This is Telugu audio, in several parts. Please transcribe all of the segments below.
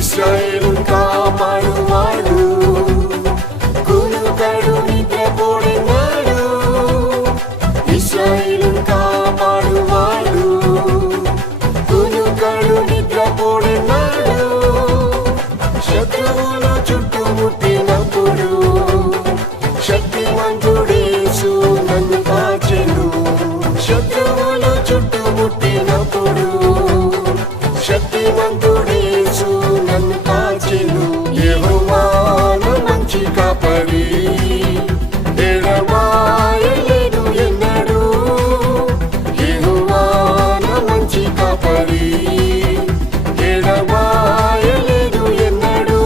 ఇశ్రాయేలు కాపాడువాడు, కునుకడు నిద్రపోడినాడు. ఇశ్రాయేలు కాపాడువాడు, కునుకడు నిద్రపోడినాడు. శత్రువులు చుట్టుముట్టినప్పుడు శక్తిమంతుడేసు నన్ను కాచెను. శత్రువులు చుట్టుముట్టినప్పుడు శక్తిమంతుడేసు నన్ను కాచెను. యెహోవా నా మంచి కాపరి, ఎడబాయలేదు ఎన్నడూ. యెహోవా నా మంచి కాపరి, ఎడబాయలేదు ఎన్నడూ.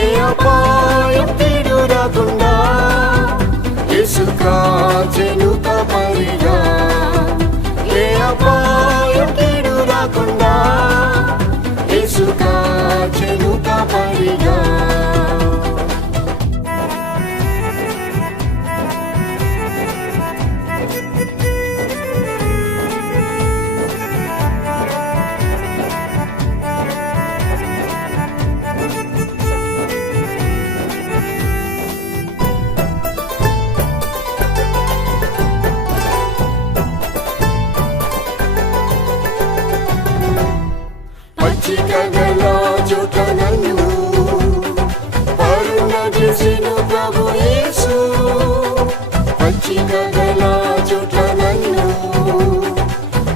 ఏ అపాయం కీడు రాకుండా యేసు కాచెను కాపరిగా. ఏ అపాయం కీడు రాకుండా యేసు కాచెను కాపరిగా. పచ్చిక గల చోట నన్ను పరుణ చేసెను ప్రభు యేసు. పచ్చిక గల చోట నన్ను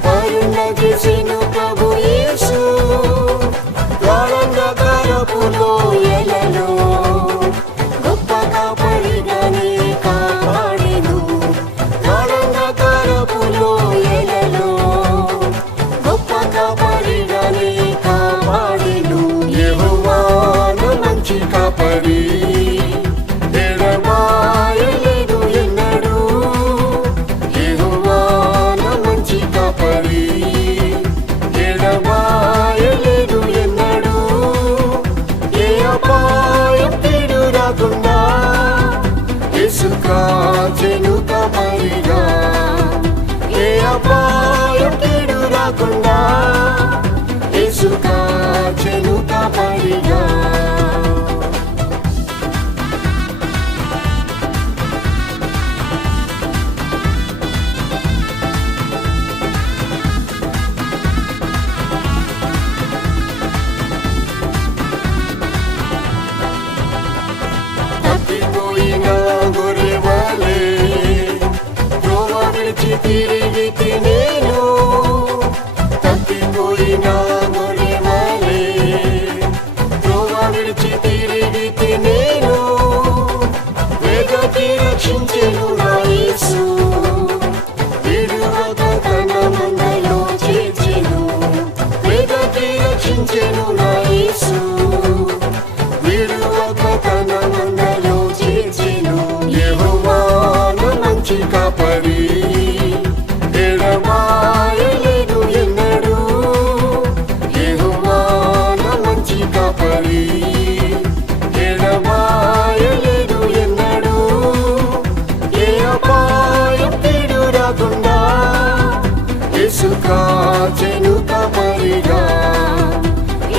పరుణ చేసెను ప్రభు యేసు. గాఢంధకారపు లోయలలో గొప్ప కాపరిగానే కాపాడెను. గాఢంధకారపు లోయలలో గొప్ప కాపరిగానే కాపాడెను. యెహోవా నా మంచి కాపరి, ఎడబాయలేదు ఎన్నడూ. యెహోవా నా మంచి కాపరి, ఎడబాయలేదు ఎన్నడూ. ఏ అపాయం కీడు రాకుండా యేసు కాచెను కాపరిగా. ఏ అపాయం కీడు రాకుండా యేసు కాచెను కాపరిగా. తప్పిపోయిన గొర్రెవలే త్రోవ విడిచి తిరిగితి నేను. తప్పిపోయిన గొర్రెవలే త్రోవ విడిచి తిరిగితి నేను. వెదకి రక్షించెను నా యేసు, విడువక తన మందలో చేర్చెను. వెదకి రక్షించెను నా యేసు, విడువక తన మందలో చేర్చెను. యెహోవా నా మంచి కాపరి, ఎడబాయలేదు ఎన్నడూ. యెహోవా నా మంచి కాపరి, ఎడబాయలేదు ఎన్నడూ. ఏ అపాయం కీడు రాకుండా యేసు కాచెను కాపరిగా.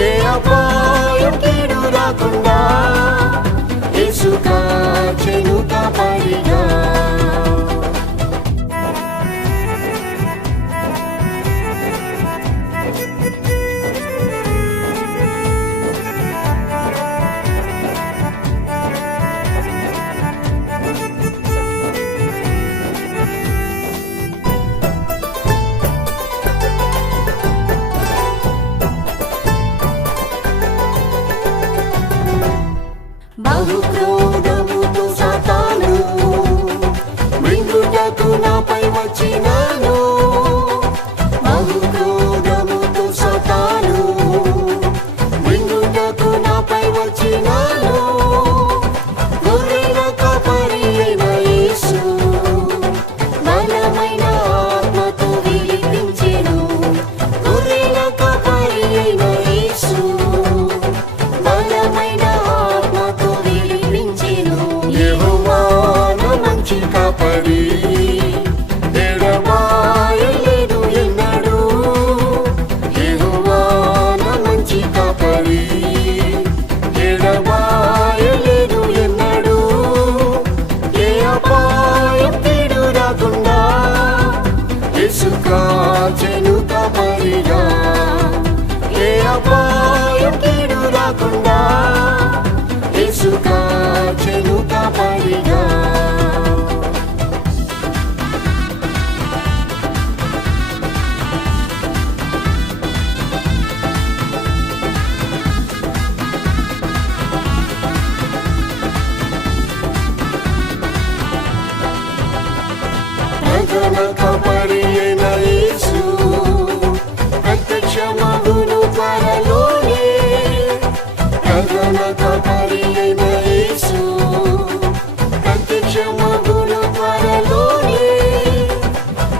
ఏ అపాయం కీడు రాకుండా యేసు కాచెను కాపరిగా. రాకుండా యేసు కాచెను కాపరిగా. ప్రధాన కాపరి అయిన యేసు ప్రత్యక్షమగును త్వరలోనే. ప్రధాన కాపరి అయిన యేసు ప్రత్యక్షమగును త్వరలోనే.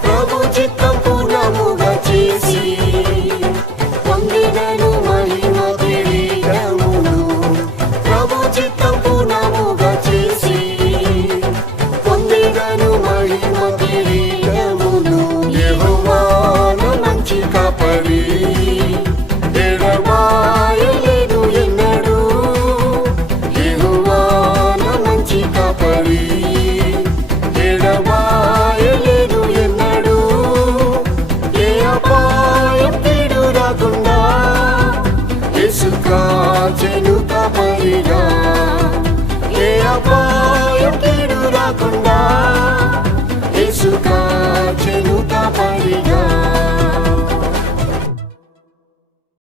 ప్రభు చిత్తం